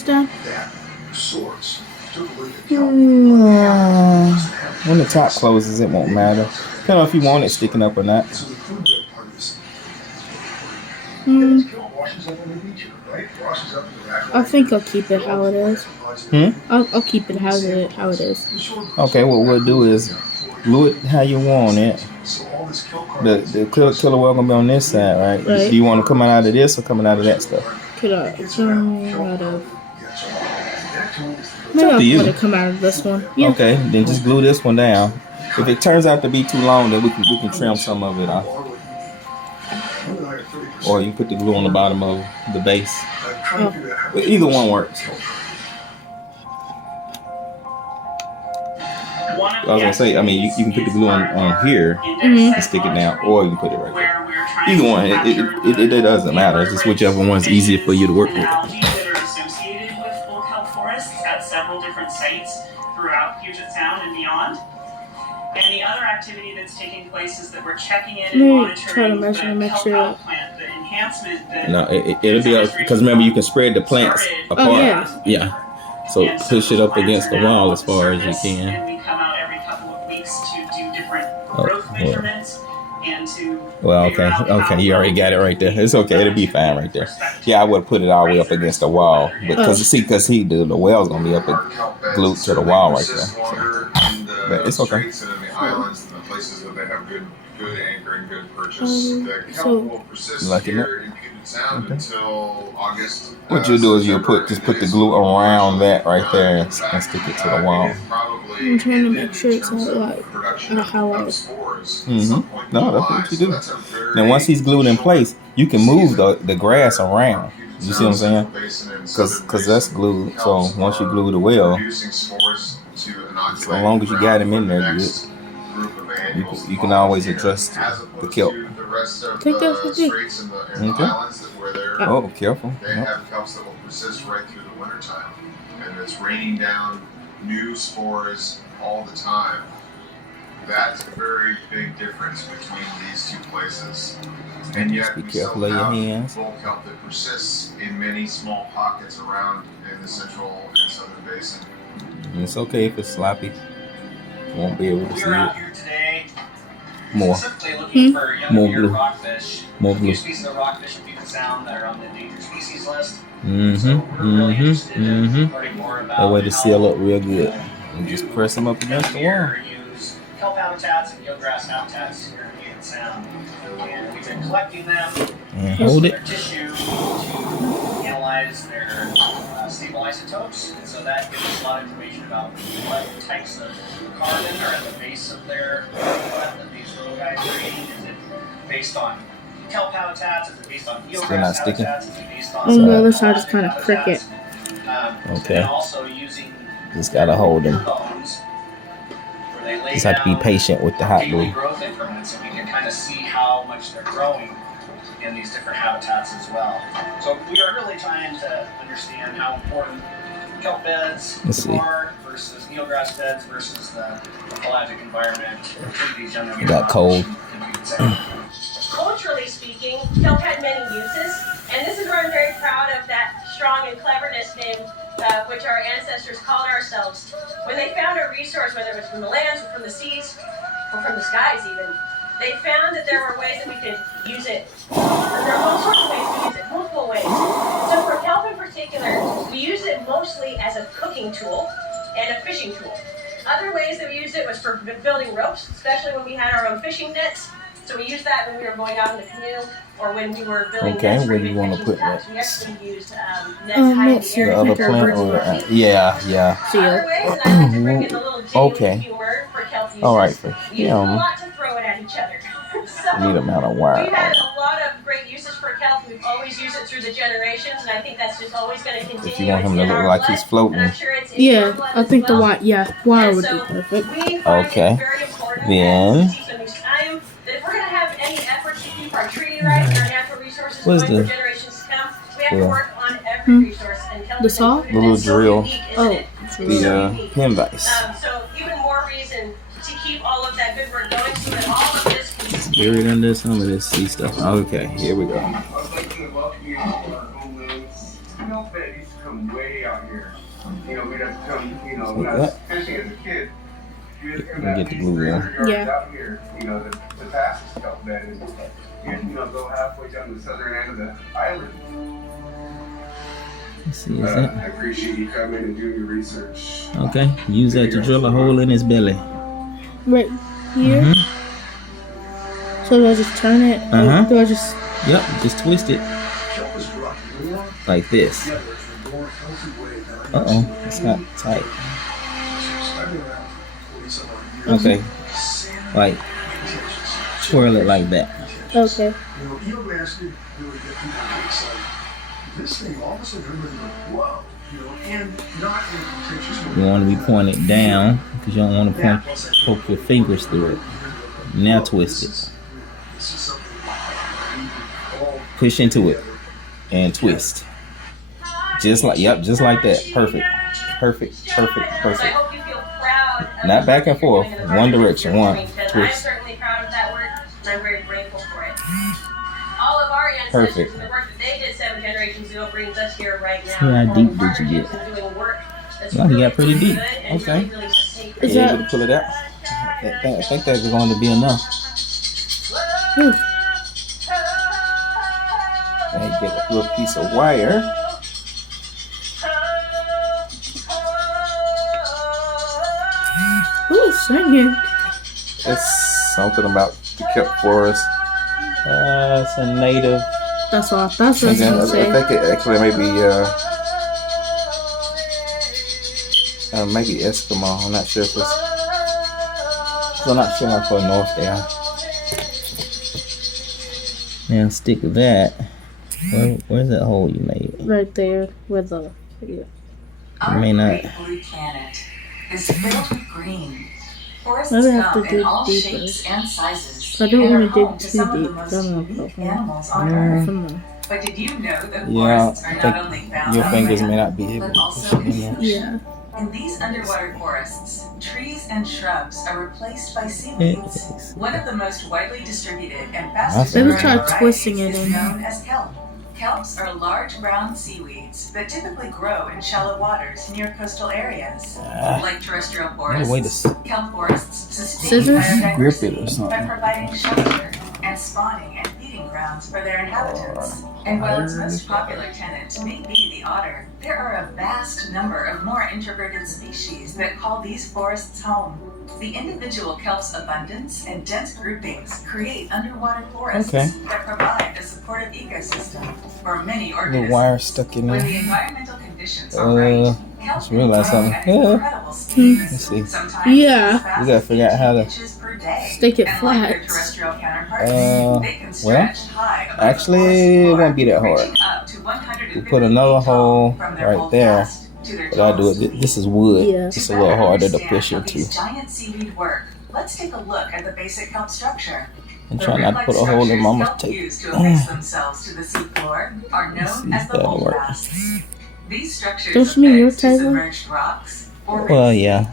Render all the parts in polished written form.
this down? When the top closes, it won't matter. Depending on if you want it sticking up or not. I think I'll keep it how it is. I'll keep it how it is. Okay, what we'll do is glue it how you want it. The killer well gonna be on this side, right? Do you want to come out of this or coming out of that stuff? Maybe I'll put it come out of this one. Yeah. Okay, then just glue this one down. If it turns out to be too long, then we can trim some of it off. Or you can put the glue on the bottom of the base. Either one works. I was gonna say, I mean, you can put the glue on here and stick it down, or you can put it right there. Either one, it doesn't matter. It's just whichever one's easier for you to work with. Algae that are associated with full kelp forests at several different sites throughout Puget Sound and beyond. And the other activity that's taking place is that we're checking in and monitoring the kelp plant, the enhancement that... No, it'll be, because remember you can spread the plants apart. Oh, yeah. So push it up against the wall as far as you can. And we come out every couple of weeks to do different growth measurements and to... Well, okay, you already got it right there. It's okay, it'll be fine right there. Yeah, I would put it all the way up against the wall, because the well's gonna be up and glued to the wall right there. So. But it's okay. In the islands and the places that they have good anchor and good purchase. The kelp will persist here in Puget Sound until August. What you do is you'll just put the glue around that right there and stick it to the wall. I'm trying to make sure it's not like how I... No, that's what you do. Then once he's glued in place, you can move the grass around. You see what I'm saying? Because that's glued. So once you glue the well, as long as you got him in there good, you can always adjust the kelp. Take that for me. Okay. Oh, careful. They have kelps that will persist right through the wintertime. And it's raining down new spores all the time. That's a very big difference between these two places. And yet Be we careful still of your have hands. bull kelp that persists in many small pockets around in the central and southern basin. It's okay if it's sloppy. You won't be able to see We're out it. here today More. specifically looking for More young blue. rockfish. More blue. New species of rockfish in Puget Sound that are on the endangered species list. Mm-hmm. So we're really interested in learning more about That way to how seal up real good. And just press them up against the wall. here use kelp habitats and eelgrass habitats here in Puget Sound. And we've been collecting them, And hold it. their tissue to analyze their stable isotopes. And so that gives us a lot of information about what types of carbon are at the base of their gut that these little guys are eating. Is it based on kelp habitats? Is it based on Still not eelgrass sticking? habitats? Is it based On the other side is kind of habitats? cricket. Okay. And also using Just gotta hold them. bones where they lay Just have to be down patient with the hot daily glue. growth increments, and we can kind of see how much they're growing in these different habitats as well. So we are really trying to understand how important kelp beds Let's see. are versus eelgrass beds versus the pelagic environment to these young It got cold. Culturally speaking, kelp had many uses, and this is where I'm very proud of that strong and cleverness name, which our ancestors called ourselves. When they found a resource, whether it was from the lands or from the seas, or from the skies even, they found that there were ways that we could use it. There are all sorts of ways to use it, multiple ways. So for kelp in particular, we use it mostly as a cooking tool and a fishing tool. Other ways that we used it was for building ropes, especially when we had our own fishing nets. So we used that when we were going out in the canoe or when we were building nets for where do you want to fishing put tubs. that? We actually used nets high in Let's the see. The air. other Picture of plant birds or and yeah. Other ways, and I like to bring in the little Okay. genuine humor for kelp uses. All right, for We used a him, lot to throw it at each other. So need amount of wire. we've had a lot of great uses for kelp. We've always used it through the generations, and I think that's just always going to continue. If you want him to It's in look our like blood, he's floating. and I'm sure it's in your Yeah, blood I as think the well. wire And would be so perfect. we find Okay. it very important Then- as teachers time that if we're going to have any efforts to keep our treaty rights and our natural resources What's going the- for generations to come, we have Yeah. to work on every resource. And kelp The is saw? included. The little It's so drill. unique, isn't Oh, it? The pin vise. So even more reason to keep all of that good work going so that all of this can Buried under some of this sea stuff. Okay, here we go. I'd like to welcome you to our home lands. Kelp bed used to come way out here. We'd have to come, when I was fishing as a kid, you had to come Get the glue 300 yards Yeah. out here, to pass the kelp bed and, go halfway down the southern end of the island. Let's see, is that I appreciate you coming and doing your research. okay? Use that to drill a hole in his belly. Right here. Mm-hmm. So do I just turn it? Uh-huh. Or do I just? Yep, just twist it like this. Uh-oh, it's not tight. Okay, like twirl it like that. Okay. You want to be pointed down because you don't want to poke your fingers through it. Now twist it. Push into it and twist. Just like that. Perfect. So I hope you feel proud of Not back and forth. the hard One work direction. you're One. doing, because I'm Twist. certainly proud of that work, and I'm very grateful for it. All of our ancestors Perfect. and the work that they did 7 generations ago brings us here right now. See how deep did you get? And doing work that's Well, you really, got pretty really deep. good and Okay. really, really sacred. Is You that- able to pull it out? I think that's going to be enough. Ooh. Now you get a little piece of wire. Who's singing? It's something about the Kelp Forest. It's a native. That's all. That's what I was I gonna say. think it actually may be maybe Eskimo. I'm not sure if it's. I'm not sure how far north they are. Now stick that. Where's that hole you made? Right there with the. Yeah. You may not. Our great blue planet is filled with green. Forests Maybe I have to come in dig all deeper. shapes and sizes. I don't and are want to home dig to too some of the deep. most I don't unique know. animals on Earth. From the. But did you know that Yeah, forests are I not think only found your on fingers may land, not be able but to also push it in in there. the Yeah. In these underwater forests, trees and shrubs are replaced by seaweeds. One of the most widely distributed and fastest Maybe growing try varieties twisting it is in. known as kelp. Kelps are large brown seaweeds that typically grow in shallow waters near coastal areas. Like terrestrial Way forests, to kelp forests sustain Scissors? grip it or biodiversity by something. providing shelter and spawning and feeding grounds for their inhabitants. And while its most popular tenant may be the otter, there are a vast number of more introverted species that call these forests home. The individual kelp's abundance and dense groupings create underwater forests Okay. that provide a supportive ecosystem for many The organisms. wire stuck in When there. the environmental conditions are right, kelp just realized can grow something. at Yeah. incredible speeds. Let's see. Sometimes Yeah. as fast We gotta figure out how to as 18 inches per day. Stick it And like their flat. terrestrial counterparts, they can well, stretch high above the actually, forest it floor, won't be that hard. reaching up to 150 We put another feet tall hole from their right hold there. fast to their But I do tallest it. peak. This is wood. Yeah. It's a little harder to better push understand how into. these giant seaweed work, let's take a look at the basic kelp structure. And The try not to rib-like put a hole in structures mama's kelp tape. use to affix themselves to the seafloor are Let's see known as if the that'll work. holdfasts. These structures Don't you mean your affix to table? submerged rocks or Well, reefs. yeah.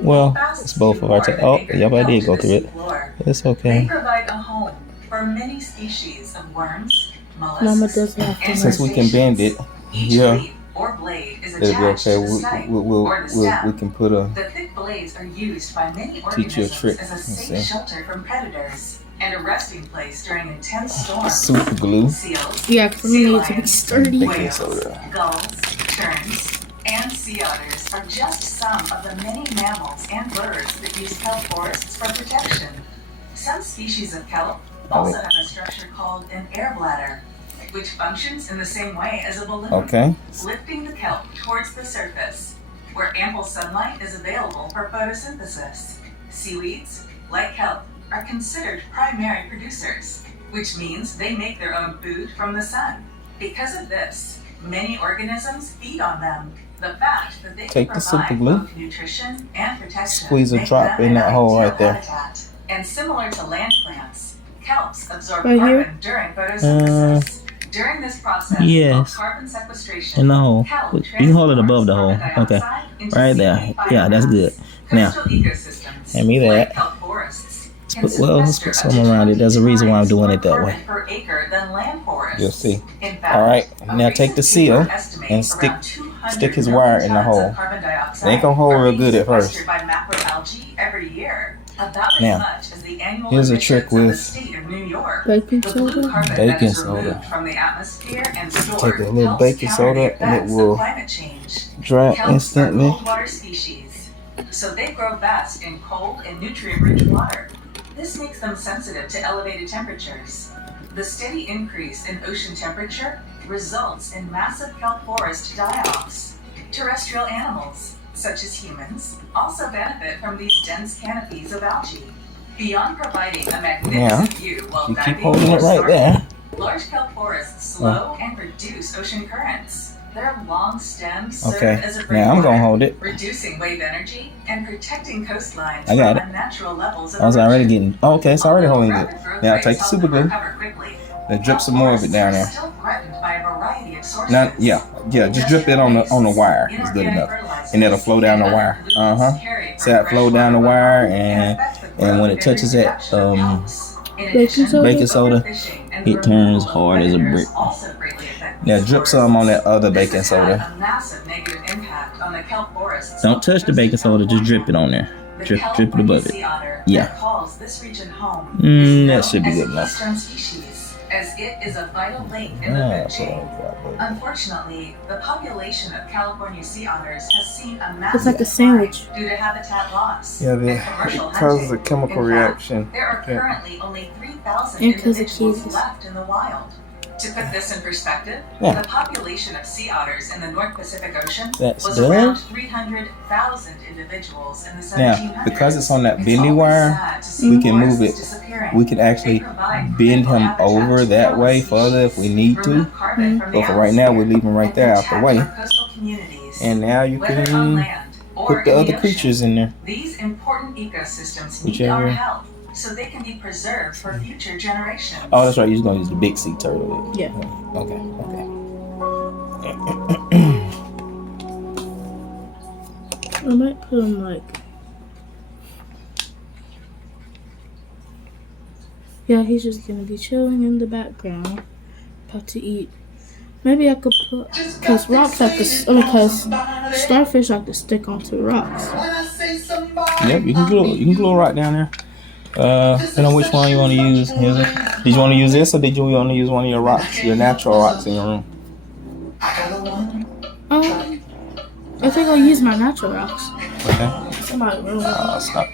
Well, it's both of our tape. Oh, yep, I did go through it. It's They okay. provide a home for many species of worms, mollusks, Mama doesn't have to and Since we can bend it, Each yeah, leaf or blade is it'll be attached okay. to the site or the We stem. can put a. The thick blades are used by many Teach you a organisms trick. as a Let's safe see. shelter from predators and a resting place during intense storms. Super glue. Seals, Yeah, because we sea need it to be lions, sturdy. Baking whales, soda. gulls, terns, and sea otters are just some of the many mammals and birds that use kelp forests for protection. Some species of kelp also have a structure called an air bladder, which functions in the same way as a balloon, Okay. lifting the kelp towards the surface, where ample sunlight is available for photosynthesis. Seaweeds, like kelp, are considered primary producers, which means they make their own food from the sun. Because of this, many organisms feed on them. The fact that they Take can the super provide glue. both nutrition and protection Squeeze a make drop them in that an hole ideal right there. habitat. And similar to land plants, kelps absorb Right here? carbon during photosynthesis. During this process Yes. of carbon sequestration, In the hole. kelp You can hold it above the hole. transports Okay. carbon dioxide into Right there. sea Yeah, that's biomass. good. Now, Coastal ecosystems, hand me that. like kelp forests, let's put some around it. There's a reason why I'm doing it that way. Per acre than land forests. You'll see. In fact, All right, now take the seal and stick his wire in the hole. It ain't gonna hold real good at first. By macroalgae every year. About Now, as much as the annual here's a trick with the state of New York. Baking The blue soda. carbon that Baking is soda. removed from the atmosphere and stored Take a little helps baking counter the soda and it effects of will climate change. dry Kelps are instantly. cold water species, so they grow best in cold and nutrient-rich water. This makes them sensitive to elevated temperatures. The steady increase in ocean temperature results in massive kelp forest die-offs. Terrestrial animals, such as humans, also benefit from these dense canopies of algae. Beyond providing a magnificent view while You keep diving holding or it right snorkeling, there. large kelp forests slow and reduce ocean currents. Their long stems serve Okay, as a now I'm gonna breakwater, hold it. reducing wave energy and protecting coastlines I got from it. unnatural levels of I was already erosion. getting. Oh, okay, it's already Although holding it. rapid growth Now rates take the help super them glue. recover quickly, Then drip some more of it down there. still threatened by a variety of sources. Not, yeah, just drip it on the wire. It's good enough, and it'll flow down the wire. So that flow down the wire, and when it touches that baking soda, it turns hard as a brick. Now drip some on that other baking soda. Don't touch the baking soda, just drip it on there. Drip it above it. Yeah. That should be good enough. As it is a vital link in the food chain. Unfortunately, the population of California sea otters has seen a massive It's like a sandwich. decline due to habitat loss Yeah, and commercial it causes a hunting. chemical In fact, reaction. there are currently only 3,000 And 'cause of individuals kids. left in the wild. To put this in perspective, Yeah. the population of sea otters in the North Pacific Ocean That's was done. around 300,000 individuals in the 1700s. Now, because it's on that It's bendy always wire, sad to see we can forests move it. disappearing. We can actually They provide bend critical him habitat over to that way countless further if we need to. remove carbon from the But for right now, we're leaving right there out the way. atmosphere, and protect our coastal communities. And now you Whether on can land or put the in other ocean, creatures in there. these important ecosystems need Whichever. our help so they can be preserved for future generations. Oh, that's right. You're just gonna use the big sea turtle. Yeah. Okay. I might put them like. Yeah, he's just gonna be chilling in the background, about to eat. Maybe I could put, cause rocks like to, because starfish like to stick onto rocks. Yep, you can glue it right down there. Depending on which one you want to use. Did you want to use this, or did you want to use one of your rocks, your natural rocks in your room? I think I'll use my natural rocks. Okay. Somebody room. Stop.